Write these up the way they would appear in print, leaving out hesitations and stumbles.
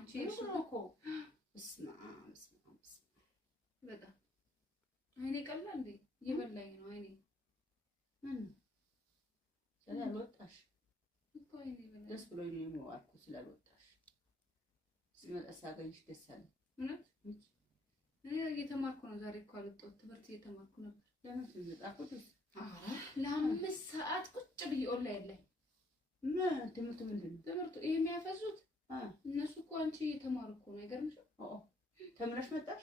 አንቺ እኮ እስማ በጣም አይኔ ቀላ እንዴ እየበላኝ ነው አይኔ ስላልወጣሽ እኮ አይኔ በላኝ ደስ ብሎኝ ነው የምዋልኩ ስላልወጣሽ ስመጣ ሳገኝሽ ደስ አለኝ እውነት እኔ እየተማርኩ ነው ዛሬ እኮ አልወጣሁም ትምህርት እየተማርኩ ነበር ለምን ትመጣኩት ለ5 ሰዓት ቁጭ ብዬ ኦንላይን ላይ ትምህርቱ ምንድን ነው ትምህርቱ ይሄ የሚያፈዙት እነሱ እኮ አንቺ እየተማሩ እኮ ነው አይገርምሽም ተምረሽ መጣሽ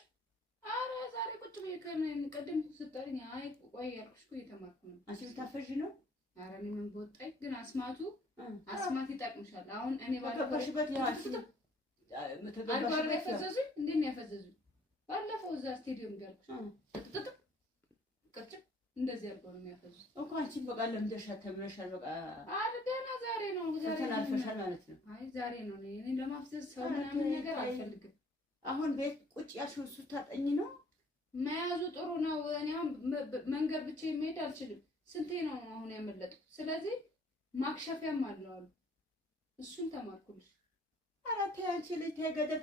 ኧረ ዛሬ ቁጭ ብዬ ከምን ቀደም ስጠሪኝ አይ ቆይ ያልኩሽ እኮ እየተማርኩ ነው አንቺ ልታፈዢ ነው ኧረ እኔ ምን በወጣኝ ግን አስማት ይጠቅምሻል አሁን እኔ ባለፈሽበት ያልሽ አልባር ያፈዘዙኝ እንዴት ነው ያፈዘዙኝ ባለፈው እዛ ስቴዲየም ጋርኩሽ ቅጭ እንደዚህ አድርገው ነው የሚያፈዙት እኮ አንቺ በቃ ለምደሻል ተምረሻል በቃ ገና ዛሬ ነው ተናልፈሻል ማለት ነው አይ ዛሬ ነው እኔ ለማፍዘዝ ሰው ምናምን ነገር አልፈልግም አሁን ቤት ቁጭ ያልሽው እሱ ታጠኝ ነው መያዙ ጥሩ ነው እኔ አሁን መንገድ ብቻ መሄድ አልችልም ስንቴ ነው አሁን ያመለጥኩት ስለዚህ ማክሸፊያም አለው አሉ እሱን ተማርኩልሽ ኧረ ተይ አንቺ ልጅ ተይ ገደል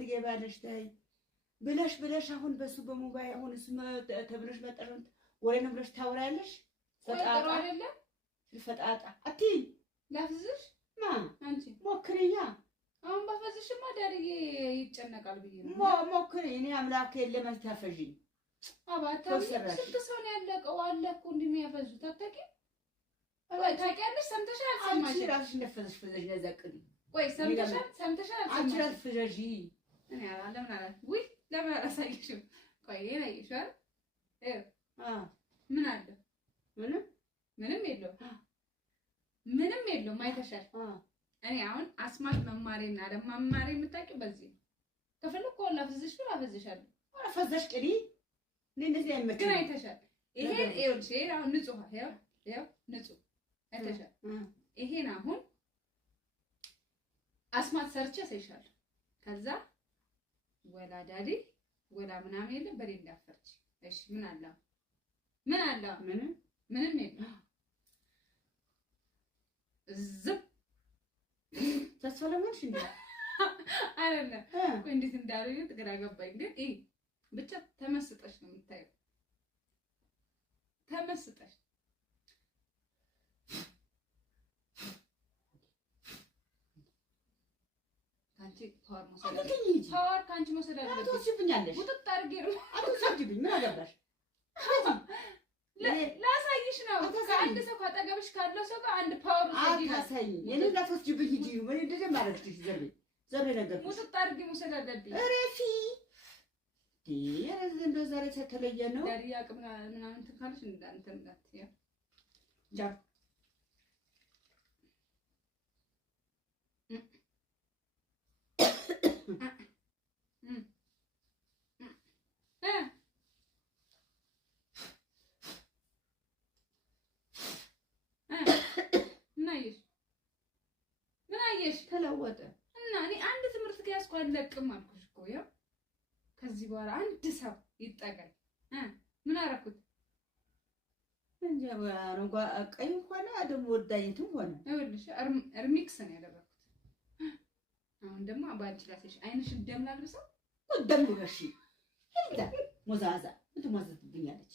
ትገባለሽ ተይ ብለሽ አሁን በሱ በሞባይል አሁን እሱ ተብለሽ መጠሩት ወሬ ነው ብለሽ ታወራለሽ ፈጣጣ አይደለም ፈጣጣ አትይ ላፍዝሽ አንቺ ሞክሪኛ አሁን ባፈዝሽማ ዳርዬ ይጨነቃል ብዬ ነው ሞክሪ እኔ አምላክ የለም አታፈዢኝ አባታም ስንት ሰው ነው ያለቀው አለ እኮ እንደሚያፈዙት አታውቂም ወይ ታውቂያለሽ ሰምተሻል ሰማሽ አንቺ ራስሽ ነፈሰሽ ፈዘሽ ነዘቅኝ ወይ ሰምተሻል አንቺ ራስሽ ፈዘጂ እኔ ለምን አላት ውይ ለምን አላሳይሽም ቆይ አይሻል ምን አለ ምንም የለውም አይተሻል እኔ አሁን አስማት መማሬና ለማማሬ የምታውቂው በዚህ ነው ከፈለኩ ወላ ፍዝሽ ብላ ፍዝሻለሁ ወላ ፈዘሽ ቅዲ እንደዚህ አይመጣም ግን አይተሻል ይሄን ይኸውልሽ አሁን ንጹህ ያው ንጹህ አይተሻል ይሄን አሁን አስማት ሰርቼ ሳይሻል ከዛ ወላ ዳዲ ወላ ምናምን የለም በሌላ እንዳፈርች እሺ ምን አለ ምንም የለም ዝም ተሰለመንሽ እንዴ አይደለም ቆይ እንዴት እንዳለኝ ግራ ገባኝ ግን ብቻ ተመስጠሽ ነው የምታየው ተመስጠሽ አንቺ ፓወር ካንቺ መውሰድ አለብሽ አትወስጂብኛለሽ ውጥጥ አድርጌ ነው አትወስጂብኝ ምን አገባሽ ላሳይሽ ነው ከአንድ ሰው ካጠገብሽ ካለው ሰው ጋር አንድ ፓወር ወሰጂ አታሳይ የኔ እንዳትወስጂብኝ ሂጂ ምን እንደዚህ ማድረግሽ ዘሬ ነገር ውጥጥ አድርጌ መውሰድ አለብኝ ረፊ እንደው ዛሬ ተተለየ ነው ዳሪያ ቅምና ምናምን ትካለሽ እንዳንተ ያ ጃ ምን አየሽ ተለወጠ እና እኔ አንድ ትምህርት ከያዝኩ አልለቅም አልኩሽ እኮ ያው ከዚህ በኋላ አንድ ሰው ይጠጋል ምን አደረኩት እንጃ አረንጓ ቀይ ሆነ ደግሞ ወዳይቱም ሆነ ይኸውልሽ ሪሚክስ ነው ያደረኩት አሁን ደግሞ አባንቺ ላስሽ አይንሽን ደም ላልብሰው ወደም ብለሽ እንዴ ሞዛዛ እንትማዘትብኛለች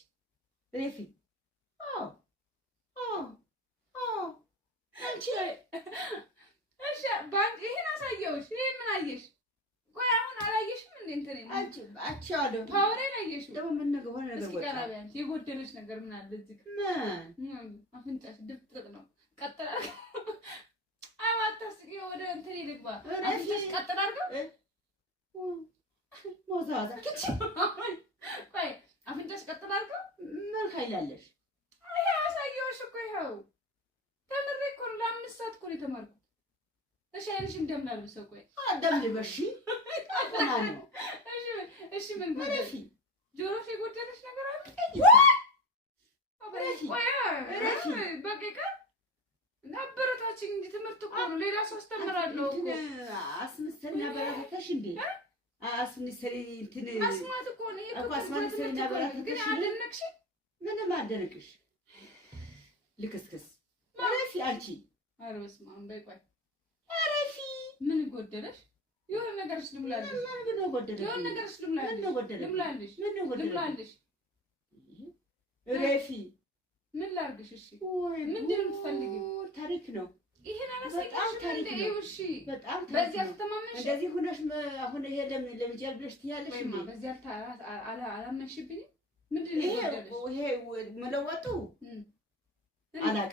ሬፊ አንቺ እሺ ባንክ ይሄን አሳየውሽ ይሄ ምን አየሽ ቆይ አሁን አላየሽም እንዴ እንትን አንቺ አለ ፓወሬን አየሽ ደግሞ ምን ነገር ሆነ ነገር ወጣ እስኪ የጎደለሽ ነገር ምን አለ እዚህ ምን አፍንጫሽ ድፍጥጥ ነው ቀጥላ አባታስ ወደ እንትን ይልግባ አፍንጫሽ ቀጥላ አድርገው ሞዛዛ ቆይ አፍንጫሽ ቀጥላ አድርገው ምን ካይላለሽ አይ አሳየውሽ እኮ ይኸው ተምሬ እኮ ለ5 ሰዓት እኮ ነው የተማርኩት እሺ አይንሽን ደም ላልብሰው ቆይ ደም ልበሺ አፈናን ነው እሺ ምን ጎደለሽ ጆሮሽ የጎደለሽ ነገር አለ ረፊ በቃ ነበረታችን እንጂ ትምህርት እኮ ነው ሌላ ሰው አስተምራለሁ እኮ አስምስተኛ በረከተሽ እንዴ አስምስተኛ እንትን መስማት እኮ ነው እኮ አስምስተኛ በረከተሽ ግን አደነቅሽ ምንም አደረግሽ ልክስክስ ረፊ አንቺ ኧረ በስመ አብ በይ ቆይ ረፊ ምን ጎደለሽ? የሆነ ነገርሽ ልምላልሽ። ምን ነው ጎደለሽ? የሆነ ነገርሽ ልምላልሽ። ምን ነው ጎደለሽ? ልምላልሽ። ምን ነው ጎደለሽ? ልምላልሽ። ረፊ ምን ላድርግሽ? እሺ ምንድን ነው የምትፈልጊው? ታሪክ ነው። ይሄን አላሳይሽ እንደ እሺ፣ በጣም በዚህ አልተማመንሽ። እንደዚህ ሆነሽ አሁን ይሄ ለምጃል ብለሽ ትያለሽ እንዴ? በዚህ አላመንሽብኝ። ምንድን ነው ይሄ መለወጡ?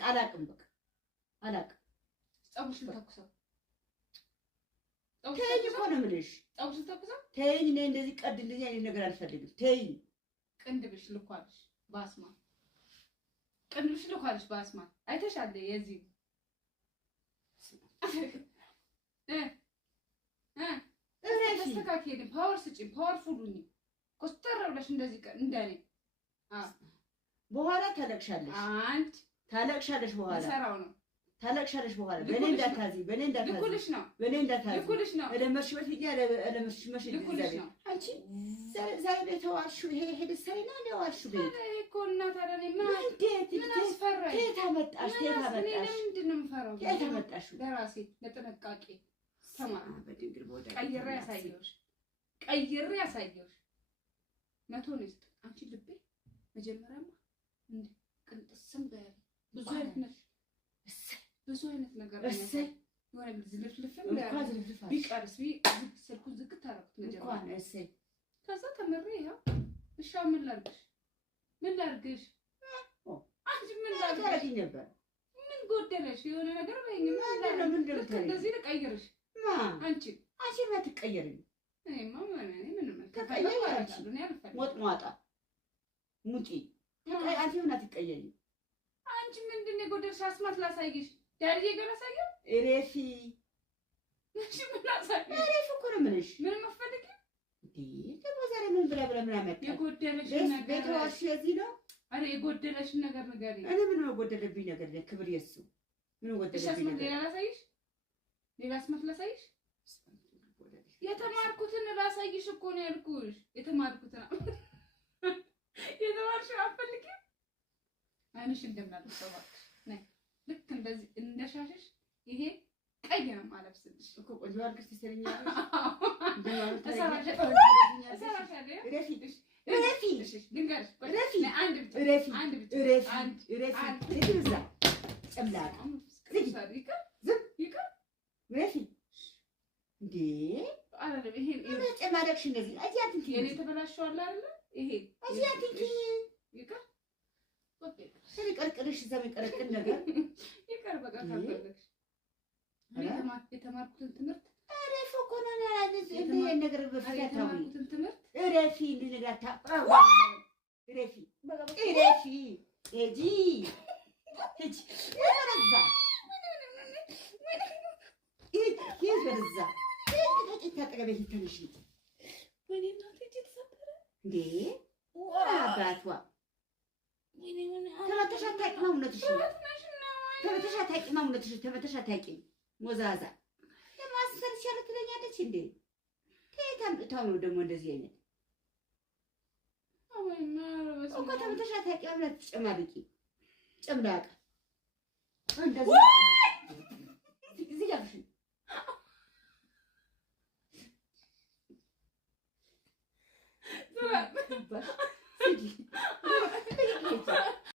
አላቅም በቃ አላቅም። ፀጉርሽን ተኩሰው ተይኝ እኮ ነው የምልሽ። ፀጉርሽን ተኩሰው ተይኝ። እኔ እንደዚህ ቀድልኝ አይነት ነገር አልፈልግም። ተይኝ። ቅንድብሽ ልኳልሽ በአስማ ቅንድብሽ ልኳልሽ በአስማ አይተሻል። የዚህ ተስተካከል። ፓወር ስጪኝ፣ ፓወርፉል ሁኚ። ኮስተር ብለሽ እንደዚህ እንደኔ በኋላ ታለቅሻለሽ። ታለቅሻለሽ በኋላ ሰራው ነው ታለቅሻለሽ በኋላ በእኔ እንዳታዚ ልኩልሽ ነው ለመሽበት ይያ ለመሽመሽ ይዘለ አንቺ ዛሬ ቤተዋልሽው ይሄ ሄደሰሪና ለዋልሹ ቤት እኮ እናት አረኔ ምን አስፈራኝ። ከታመጣሽ ምንድን ነው የምፈራው? ከታመጣሽ ለራሴ ለጥንቃቄ ተማር። በድንግል ቦዳ ቀይሬ ያሳየውሽ መቶ ነው ይስጥ። አንቺ ልቤ መጀመሪያማ እንዴ ቅንጥስም በል ብዙ አይነት ነገር ነው። የሆነ ዝልፍልፍም ቢቀርስ ስልኩን ዝግት አደረኩት መጀመሪያ። ከዛ ተመሬ ይኸው እሺ ምን ላድርግሽ? አንቺ ምን ላድርግሽ ነበር? ምን ጎደለሽ? የሆነ ነገር በይኝ። እንደዚህ ልቀይርሽ? አንቺ ማትቀየርኝ እኔማ ምንም ሞጥሟጣ ሙጪ አንቺ ምን አትቀየሪኝ? አንቺ ምንድን ነው የጎደልሽ? አስማት ላሳይሽ። ዳዲዬ ጋር ላሳየው። ሬፊ እሺ ምን አሳይሽ? ሬፊ እኮ ነው የምልሽ። ምን መፈልግ ደግሞ ዛሬ ምን ብላ ምን አመጣ? የጎደለሽ ነገር ቤተዋሽ እዚህ ነው። አረ የጎደለሽ ነገር ንገሪኝ። እኔ ምን ጎደለብኝ ነገር ክብር የሱ ምን ጎደለብኝ ነገር? ሌላ ላሳይሽ? ሌላ አስማት ላሳይሽ? የተማርኩትን ላሳይሽ እኮ ነው ያልኩሽ። የተማርኩትን የተማርሽው አትፈልጊም? አይንሽ እንደምናልፈው ነይ። ልክ እንደዚህ እንደሻሽሽ ይሄ ቀይ ነው ማለብስልሽ እኮ ቆንጆ አድርገሽ ትሰሪኛለሽ። የተማርኩትን ትምህርት ሞዛዛ ለማስተር ይችላል ትለኛለች እንዴ? ከየት አምጥታው ነው ደግሞ እንደዚህ አይነት እኮ ተመተሻ ታውቂያለሽ። ተጨማልቂ ጨምላቃ እንደዚህ እዚህ ያልሽ